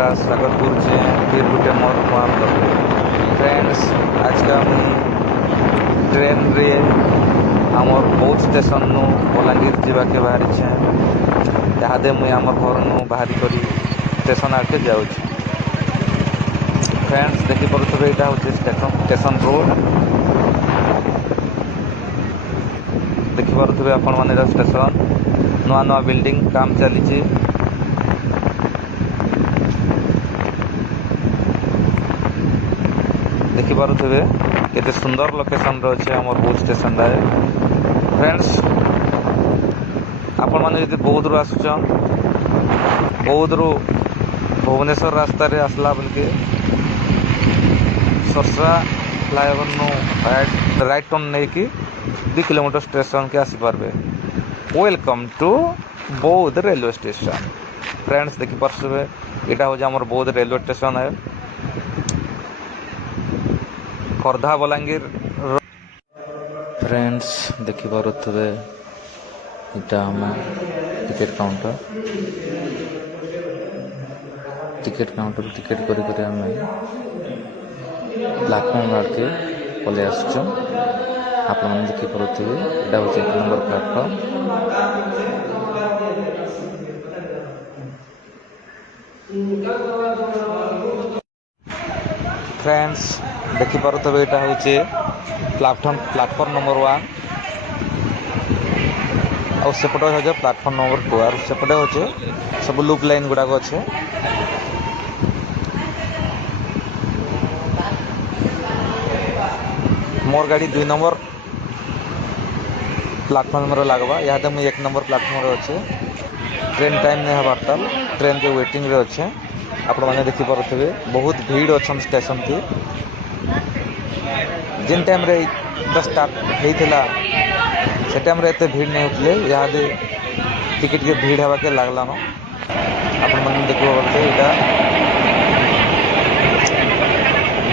का स्वागत करुचे फिर गोटे मोर नुआ ब्लॉग। फ्रेंड्स आज का ट्रेन रे आमर बौद्ध स्टेशन नु बलांगीर जावाके बाहरी यादे मुई आमर घर नु बाहरी करी स्टेशन आके जाऊँ। फ्रेंड्स देखी पारे यहाँ हूँ स्टेशन रोड देखी पारे आपण मैंने स्टेशन नुआ नुआ बिल्डिंग काम चली। देखी पारे केते सुंदर लोकेशन अच्छे आम बौद्ध स्टेशन रे। फ्रेंड्स आपण मैंने बौद्ध रु आसुचन बौद्ध रु भुवनेश्वर रास्ता रे आसला बोलके सरसरा फ्लाईओवर नु राइट टर्न नहीं कि 2 किलोमीटर स्टेशन के आसीपारे। वेलकम टू बौद्ध रेलवे स्टेशन। फ्रेंड्स देखी पारे यहाँ हूँ आम बौद्ध रेलवे स्टेशन है खोर्धा बलांगीर। फ्रेंड्स देखी पारे यहाँ आम टिकेट काउंटर टिकेट करी आम प्लाटफर्म आड़के पलि आसुँ। आप देखी पारे यहाँ हूँ 1 नंबर प्लाटफर्म। फ्रेंड्स देखी पारे यहाँ हूँ प्लाटफर्म नंबर 1 और सेपटे हो प्लाटफर्म नंबर 2 और सेपटे हो सब लूप लाइन गुड़ाक अच्छे। मोर गाड़ी 2 नंबर प्लाटफर्म लगवा यहाँ मुझे 1 नंबर प्लाटफर्म अच्छे। ट्रेन टाइम नहीं हबार ट्रेन के वेटिंग रे अच्छे। आपण मैंने देखी पारे बहुत भीड़ अच्छा स्टेशन थी जिन टाइम रे बस स्टार्ट होता से टाइम रे एते भीड़ नहीं होते यहाँ टिकेट के भीड़ हवा के लगलान। आपण मैंने देखो यहाँ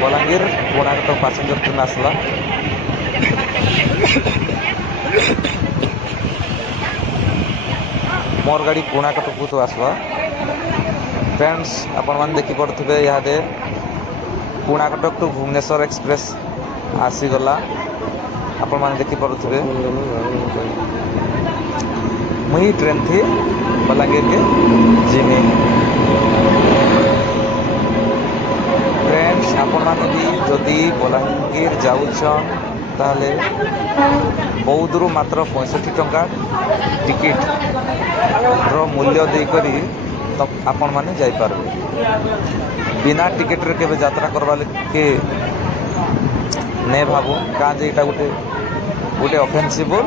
बलांगीर कोणार्क पैसेंजर ट्रेन आसला। मोर गाड़ी कोणार्क तो आसवा। फ्रेंड्स आपण मैंने देखी पारे यहाँ कोणार्क टू भुवनेश्वर एक्सप्रेस आसीगला। आपण मैंने देखी पारे मुई ट्रेन थी बलांगीर के जिमी। फ्रेंड्स आपण मैंने भी जदि बलांगीर जाऊन ताले बौद्ध रु मात्र 65 टंका टिकेट रो मूल्य देकर आपण मैंने जापारे। बिना टिकेट रे केबे यात्रा करवा के नहीं भावो क्या यहाँ गोटे गोटे ऑफेंसिबल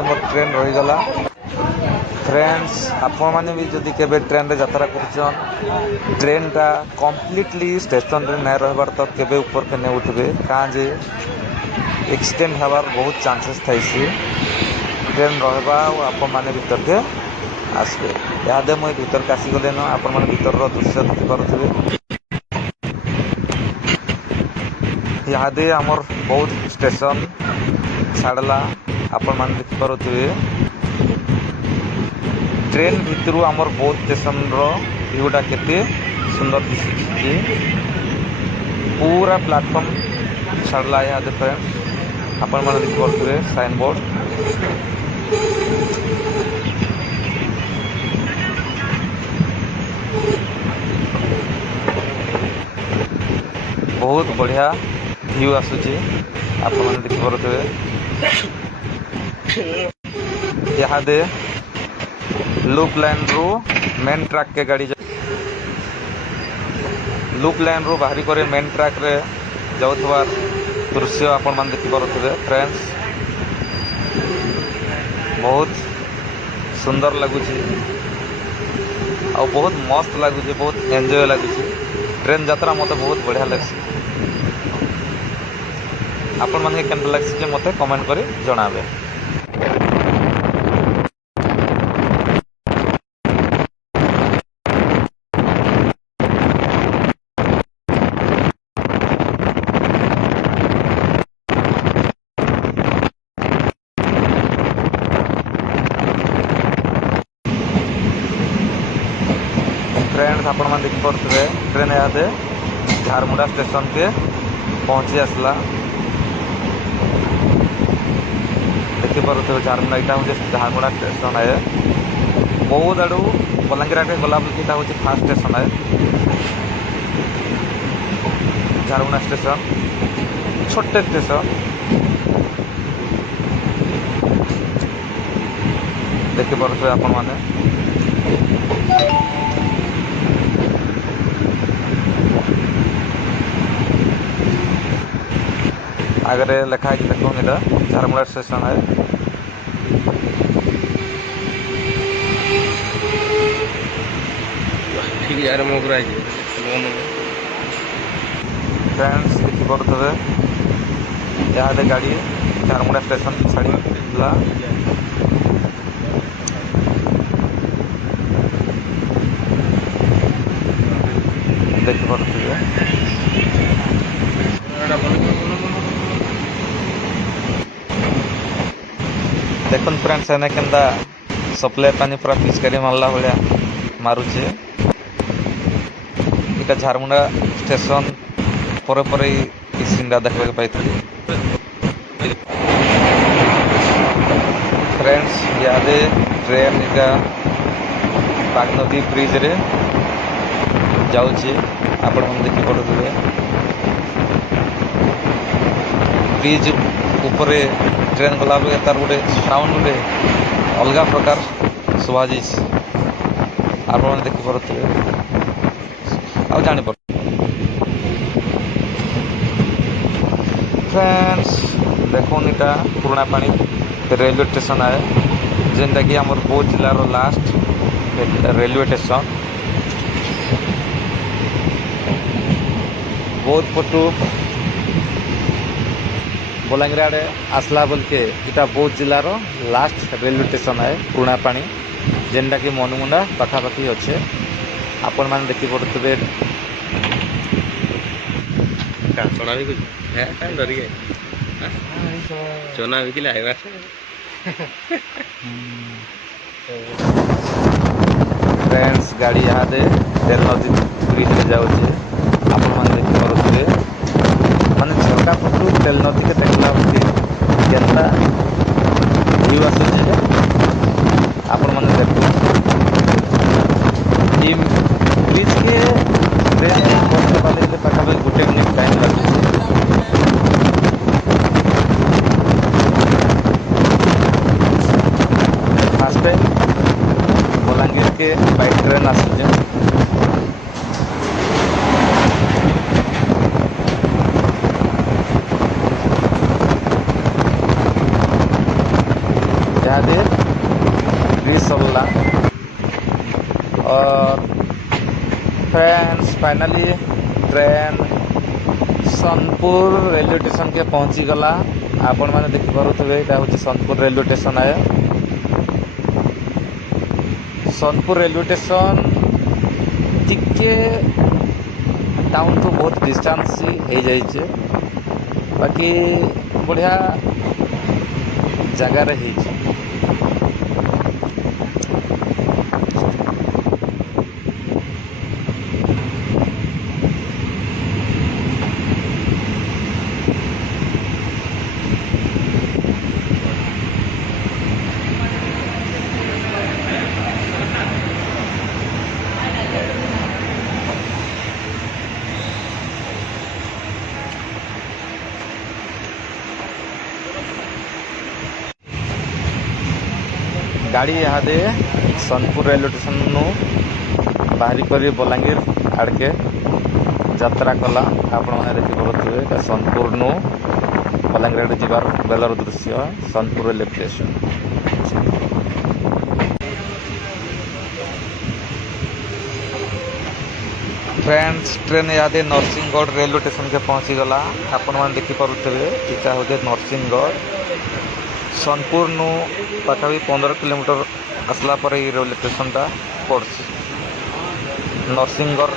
मोर ट्रेन रहीगला। फ्रेंड्स आपण मैंने भी जदि केबे ट्रेन रे यात्रा कर ट्रेन टा कम्प्लीटली स्टेशन रे नहीं रहबार तो केबे ऊपर के नहीं उठबे क्या एक्सीडेंट हबार बहुत चांसेस थाई। ट्रेन रहा आपण मैंने भीतर के आसबे। यहाँ मुझे भीतर के आसीगले न आपण मैंने भीतर दृश्य देखी पारे। यहाँ आमर बौद्ध स्टेशन छाड़ला आपण मैंने देखी पारे। ट्रेन भितर आमर बौद्ध स्टेशन व्यूटा केते सुंदर दिशुची। पूरा प्लाटफर्म छाड़ला यहाँ फ्रेंड्स आपण मैंने देखी पारे साइन बोर्ड। बहुत बढ़िया व्यू आसूची आप देखी पारे। यहाँ लूप लाइन रू मेन ट्रैक के गाड़ी लूप लाइन रू बाहरी करे मेन ट्रैक रे जाउथवार दृश्य आपण मान देखी पारे। फ्रेंड्स बहुत सुंदर लगुच आ बहुत मस्त लगुच बहुत एंजॉय लगुच। ट्रेन यात्रा मत बहुत बढ़िया लगे। आपण माने केन लगे मत कमेंट करी जणाबे। देखिपे ट्रेन इहादे झारमुंडा स्टेशन के पहुँची आसला। देखिपे झारमुंडा यहाँ हूँ झारमुंडा स्टेशन है। बौद्ध आड़ू बलांगीर आगे गला बेलू यहाँ हूँ फास्ट स्टेशन है झारमुंडा स्टेशन, छोटे स्टेशन। देखिपे आपण मैंने आगे लिखा है देखो यहाँ झारमुंडा स्टेशन है। फ्रेंड्स देखिपे यहाँ गाड़ी झारमुंडा स्टेशन छाड़ा देखिपे देखुन फ्रेंड्स एने केंदा सप्लाई पानी पूरा पिचकारी मारला भाया मारुचे। इटा झारमुंडा स्टेशन परे परे सीन देखा पाई। फ्रेंड्स यादे ट्रेन इटा बागनदी ब्रिज रे जाऊँचे आपण मैंने देखिपे ब्रिज ऊपर ट्रेन गला बेले तार गोटे साउंड गोटे अलग प्रकार शुभा आप देखिपे आ जापर। फ्रेंड्स देखो इटा पुराना पानी रेलवे स्टेशन है जेनटा कि आम बौद्ध जिलार लास्ट रेलवे स्टेशन। बौद्ध पटु बलांगीर आड़े आसला बोल के इटा बौद्ध जिलार लास्ट रेलवे स्टेशन है पुराना पानी जेनटा कि मनुमुंडा पाखापाखि अच्छे। आपण मैंने देखिपे चना भी लाइव फ्रेंड्स गाड़ी यहाँ दे तेल नदी ब्रिज में जाऊे आपण मैंने देखिपे माने झरका पटू तेल नदी के देखला केनता व्यू आसूचे आपण मैंने देखो ब्रिज के पाखापाखि गोटे मिनिट टाइम लगे। फास्ट टाइम बलांगीर के बाइक ट्रेन आसूचे। जहाँ ब्रिज सरला और friends finally train Sonpur railway station के पहुँची गला। आपण मैंने देखिपे यहाँ हूँ सोनपुर रेलवे स्टेशन है। सोनपुर रेलवे स्टेशन टिके टाउन तो बहुत डिस्टेंस हो जाइए बाकी बढ़िया जगार हो। गाड़ी यहाँ दे सोनपुर रेलवे स्टेशन बाहरी कर बलांगीर आड़के यात्रा कला। आपण मैंने देखिपे सोनपुर नु बलांगीर आड़े जीवार बेलर दृश्य Sonpur railway station. Friends train यहाँ दे नरसिंहगढ़ रेलवे स्टेशन के पहुँची गला। आपण मैंने देखिपे इटा हूँ नरसिंहगढ़ सोनपुर नु पाखापाखि 15 किलोमीटर आसला पर रेलवे स्टेशन टा पड़सी नरसिंहगढ़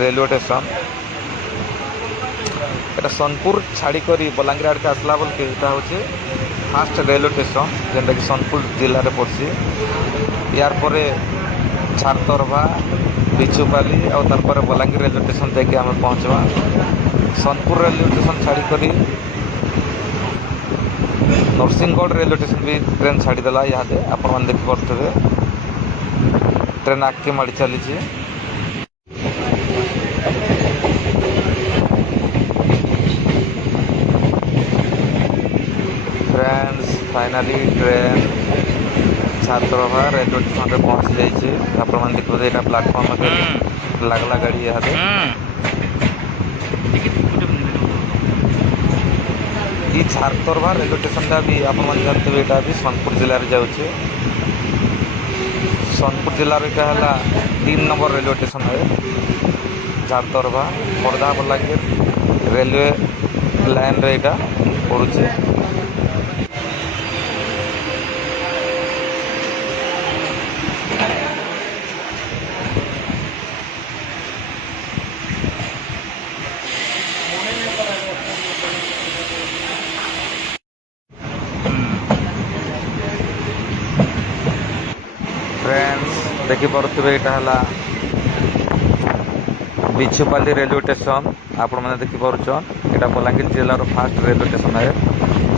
रेलवे स्टेशन। एटा सोनपुर छाड़ी करी बलांगीर आड़के आसला बोल के इटा हूँ फास्ट रेलवे स्टेशन जेनटा कि सोनपुर जिले में पड़सी। यार परे ଛାରତରଭା ବିଛୁପାଲି ଆଉ ତାପରେ ବଲାଙ୍ଗୀର ରେଲୱେ ଷ୍ଟେସନ୍ ଯାଇକି ଆମେ ପହଞ୍ଚିବା। ସୋନପୁର ରେଲୱେ ଷ୍ଟେସନ୍ ଛାଡ଼ିକରି ନରସିଂହଗଡ଼ ରେଲୱେ ଷ୍ଟେସନ୍ ବି ଟ୍ରେନ୍ ଛାଡ଼ିଦେଲା। ଇହାଦେ ଆପଣମାନେ ଦେଖିପାରୁଥିବେ ଟ୍ରେନ୍ ଆଗକେ ମାଡ଼ି ଚାଲିଛି। फ्रेंड्स फाइनाली ट्रेन छात्रभा रेलवे स्टेशन में पहुँच जाइए। आप देखते यहाँ प्लाटफर्म लगला गाड़ी यहाँ ये छात्रभा रेलवे स्टेशन भी आप जानते हैं यहाँ भी सोनपुर जिले में जाऊँचे। सोनपुर जिलार यहाँ है 3 नंबर रेलवे स्टेशन है छात्रभा खोर्धा बलांगीर रेलवे लाइन रे यहाँ पड़ुचे। फ्रेंड्स देखिपे यहाँ बिछुपाली रेलवे स्टेशन आपण मैंने देखिपुन यहाँ बलांगीर जिलार फास्ट रेलवे स्टेशन है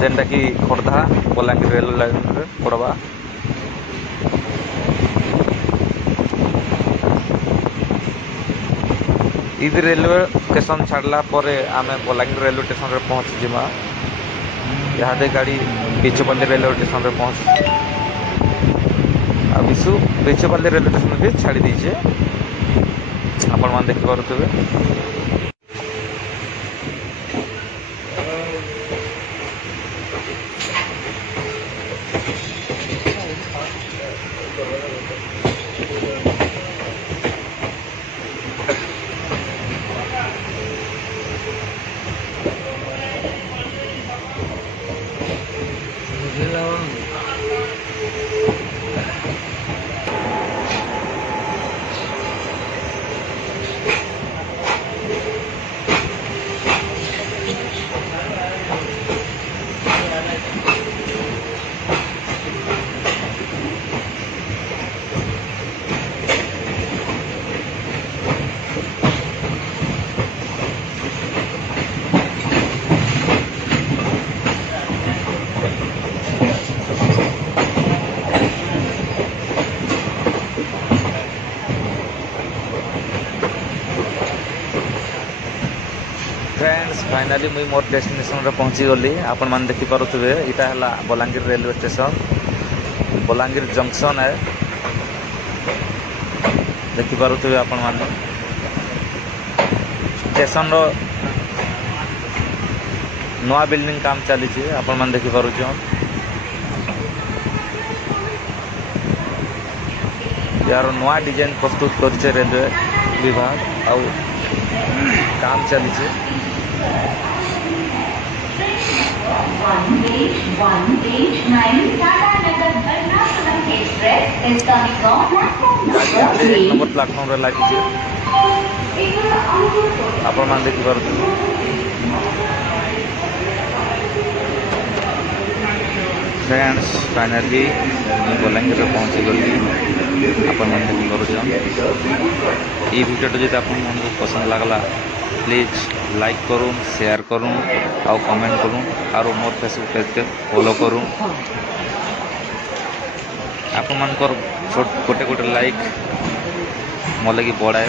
जेनटा कि खोर्धा बलांगीर रेलवे लाइन में पड़वा। इध रेलवे स्टेशन छाड़ला आम बलांगीर रेलवे स्टेशन में पहुँच जीमा। यहाँ गाड़ी बिछुपाली रेलवे स्टेशन में पहुँच बिछुपाली रेलवे स्टेशन भी छाड़ी दीजिए। आपण मान देखिपे फ्रेंड्स फाइनाली मुई मोर डेस्टिनेशन रे पहुँची गली। आपण मान देखिपे यहाँ है Balangir railway station Balangir junction है देखिपे आपण मान स्टेशन रो नवा बिल्डिंग काम चली आपण मान देखिपे यार नवा डिजाइन प्रस्तुत कर रेलवे विभाग आउ काम चली। एक नंबर प्लाटफॉर्म रे लगी आपण मान देखिपे फ्रेंड्स फाइनाली बलांगीर में पहुँची गली। आपण मान देखिपे ये वीडियो जो आपको पसंद लगला प्लीज लाइक करूँ शेयर करूँ और कमेंट करूँ और मोर फेसबुक पेज के फॉलो करूँ। आपण मानकर गोटे गोटे लाइक मोर लगी बड़ाए।